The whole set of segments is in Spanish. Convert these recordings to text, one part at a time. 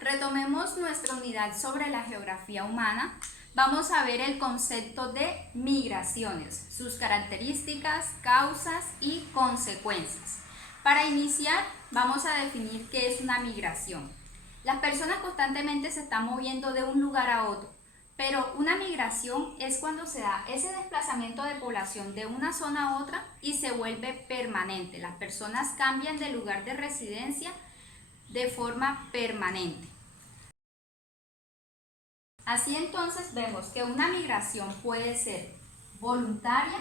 retomemos nuestra unidad sobre la geografía humana. Vamos a ver el concepto de migraciones, sus características, causas y consecuencias. Para iniciar, vamos a definir qué es una migración. Las personas constantemente se están moviendo de un lugar a otro, pero una migración es cuando se da ese desplazamiento de población de una zona a otra y se vuelve permanente. Las personas cambian de lugar de residencia de forma permanente. Así entonces vemos que una migración puede ser voluntaria,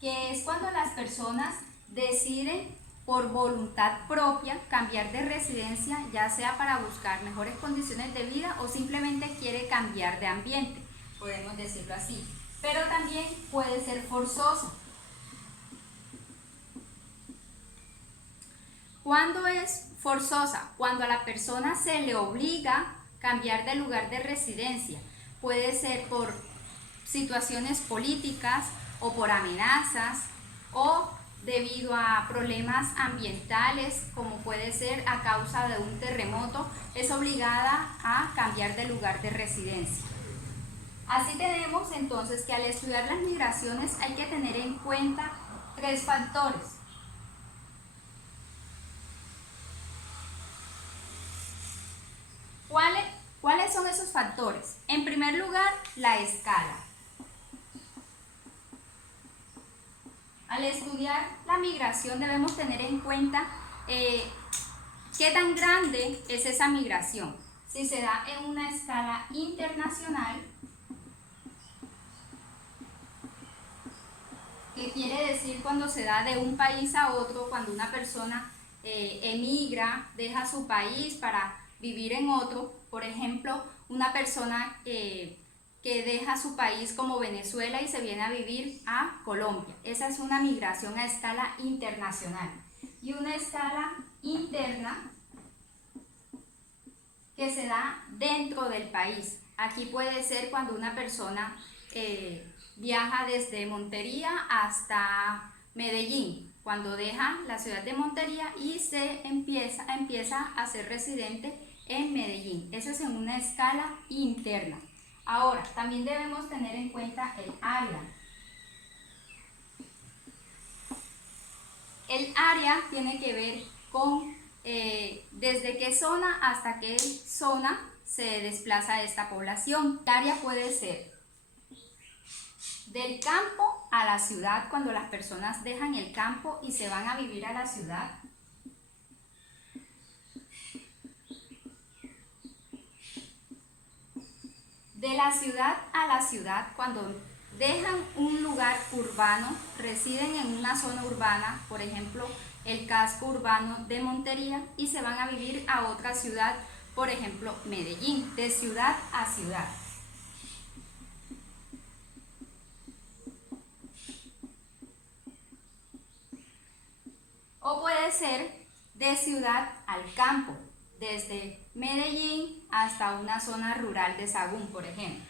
que es cuando las personas deciden por voluntad propia cambiar de residencia, ya sea para buscar mejores condiciones de vida o simplemente quiere cambiar de ambiente, podemos decirlo así. Pero también puede ser forzosa. ¿Cuándo es forzosa? Cuando a la persona se le obliga a cambiar de lugar de residencia. Puede ser por situaciones políticas o por amenazas o debido a problemas ambientales, como puede ser a causa de un terremoto, es obligada a cambiar de lugar de residencia. Así tenemos entonces que al estudiar las migraciones hay que tener en cuenta tres factores. ¿Cuáles son esos factores? En primer lugar, la escala. Al estudiar la migración debemos tener en cuenta qué tan grande es esa migración. Si se da en una escala internacional, que quiere decir cuando se da de un país a otro, cuando una persona emigra, deja su país para vivir en otro. Por ejemplo, una persona que deja su país como Venezuela y se viene a vivir a Colombia. Esa es una migración a escala internacional. Y una escala interna que se da dentro del país. Aquí puede ser cuando una persona viaja desde Montería hasta Medellín, cuando deja la ciudad de Montería y se empieza a ser residente en Medellín. Eso es en una escala interna. Ahora, también debemos tener en cuenta el área. El área tiene que ver con desde qué zona hasta qué zona se desplaza esta población. El área puede ser del campo a la ciudad, cuando las personas dejan el campo y se van a vivir a la ciudad. De la ciudad a la ciudad, cuando dejan un lugar urbano, residen en una zona urbana, por ejemplo, el casco urbano de Montería, y se van a vivir a otra ciudad, por ejemplo, Medellín, de ciudad a ciudad. O puede ser de ciudad al campo, desde Medellín hasta una zona rural de Sagún, por ejemplo.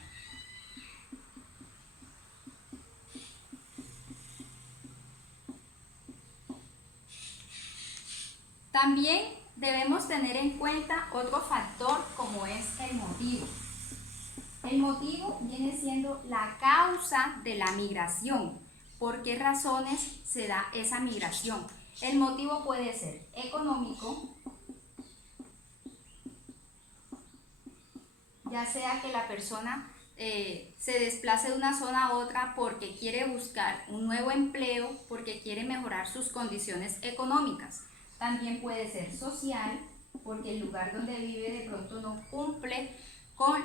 También debemos tener en cuenta otro factor, como es el motivo. El motivo viene siendo la causa de la migración. ¿Por qué razones se da esa migración? El motivo puede ser económico, ya sea que la persona se desplace de una zona a otra porque quiere buscar un nuevo empleo, porque quiere mejorar sus condiciones económicas. También puede ser social, porque el lugar donde vive de pronto no cumple con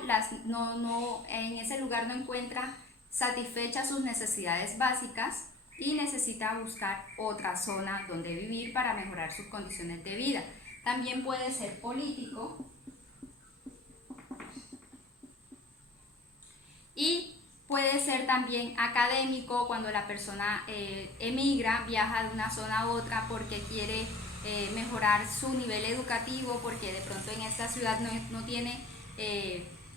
en ese lugar no encuentra satisfechas sus necesidades básicas y necesita buscar otra zona donde vivir para mejorar sus condiciones de vida. También puede ser político y puede ser también académico, cuando la persona emigra, viaja de una zona a otra porque quiere mejorar su nivel educativo, porque de pronto en esta ciudad no tiene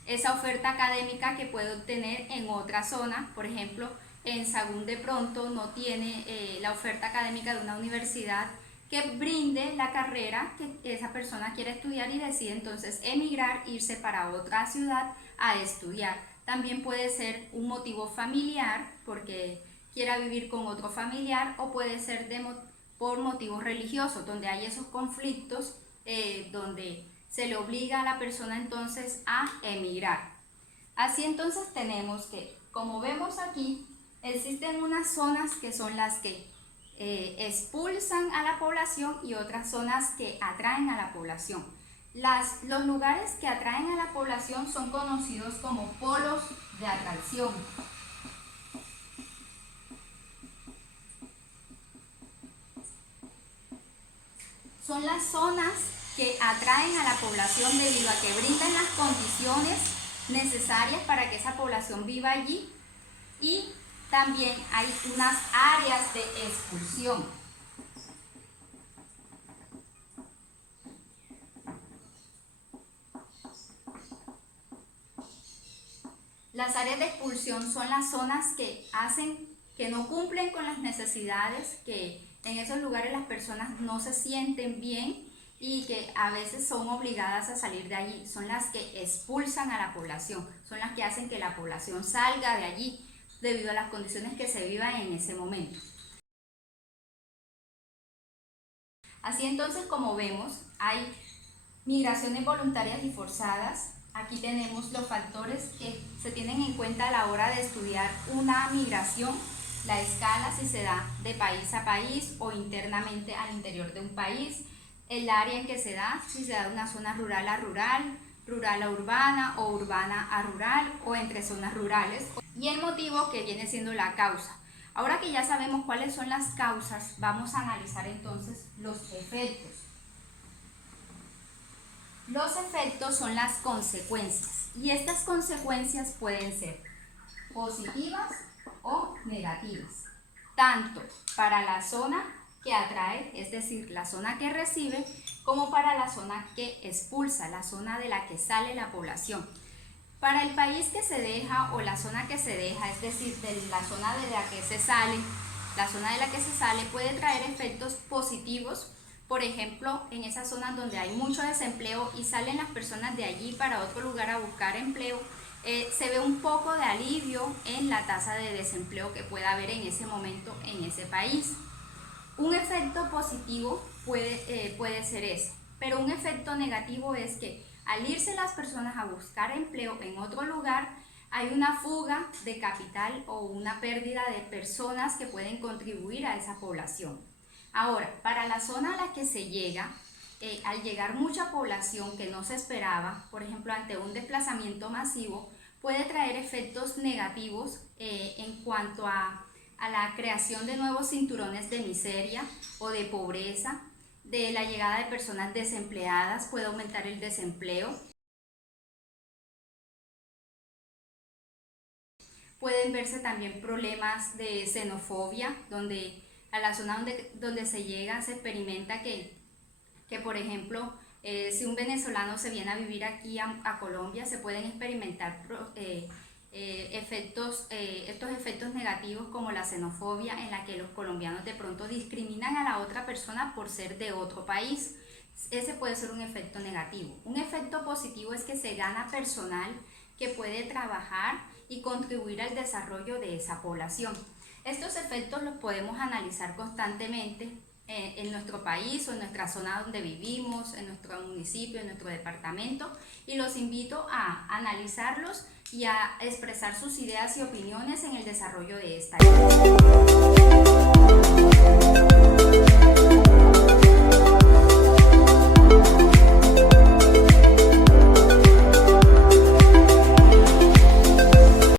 esa oferta académica que puede obtener en otra zona. Por ejemplo, en Sagún de pronto no tiene la oferta académica de una universidad que brinde la carrera que esa persona quiere estudiar y decide entonces emigrar, irse para otra ciudad a estudiar. También puede ser un motivo familiar, porque quiera vivir con otro familiar, o puede ser por motivos religiosos, donde hay esos conflictos donde se le obliga a la persona entonces a emigrar. Así entonces tenemos que, como vemos aquí, existen unas zonas que son las que expulsan a la población y otras zonas que atraen a la población. Los lugares que atraen a la población son conocidos como polos de atracción. Son las zonas que atraen a la población debido a que brindan las condiciones necesarias para que esa población viva allí, y también hay unas áreas de expulsión. Las áreas de expulsión son las zonas que hacen que no cumplen con las necesidades, que en esos lugares las personas no se sienten bien y que a veces son obligadas a salir de allí. Son las que expulsan a la población, son las que hacen que la población salga de allí debido a las condiciones que se vivan en ese momento. Así entonces, como vemos, hay migraciones voluntarias y forzadas. Aquí tenemos los factores que se tienen en cuenta a la hora de estudiar una migración, la escala, si se da de país a país o internamente al interior de un país, el área en que se da, si se da de una zona rural a rural, rural a urbana o urbana a rural o entre zonas rurales, y el motivo que viene siendo la causa. Ahora que ya sabemos cuáles son las causas, vamos a analizar entonces los efectos. Los efectos son las consecuencias, y estas consecuencias pueden ser positivas o negativas, tanto para la zona que atrae, es decir, la zona que recibe, como para la zona que expulsa, la zona de la que sale la población. Para el país que se deja o la zona que se deja, es decir, de la zona de la que se sale, la zona de la que se sale puede traer efectos positivos. Por ejemplo, en esas zonas donde hay mucho desempleo y salen las personas de allí para otro lugar a buscar empleo, se ve un poco de alivio en la tasa de desempleo que pueda haber en ese momento en ese país. Un efecto positivo puede ser eso, pero un efecto negativo es que al irse las personas a buscar empleo en otro lugar, hay una fuga de capital o una pérdida de personas que pueden contribuir a esa población. Ahora, para la zona a la que se llega, al llegar mucha población que no se esperaba, por ejemplo, ante un desplazamiento masivo, puede traer efectos negativos en cuanto a la creación de nuevos cinturones de miseria o de pobreza, de la llegada de personas desempleadas, puede aumentar el desempleo. Pueden verse también problemas de xenofobia, donde a la zona donde se llega se experimenta que por ejemplo, si un venezolano se viene a vivir aquí a Colombia, se pueden experimentar estos efectos negativos como la xenofobia, en la que los colombianos de pronto discriminan a la otra persona por ser de otro país. Ese puede ser un efecto negativo. Un efecto positivo es que se gana personal que puede trabajar y contribuir al desarrollo de esa población. Estos efectos los podemos analizar constantemente en nuestro país o en nuestra zona donde vivimos, en nuestro municipio, en nuestro departamento, y los invito a analizarlos y a expresar sus ideas y opiniones en el desarrollo de esta idea.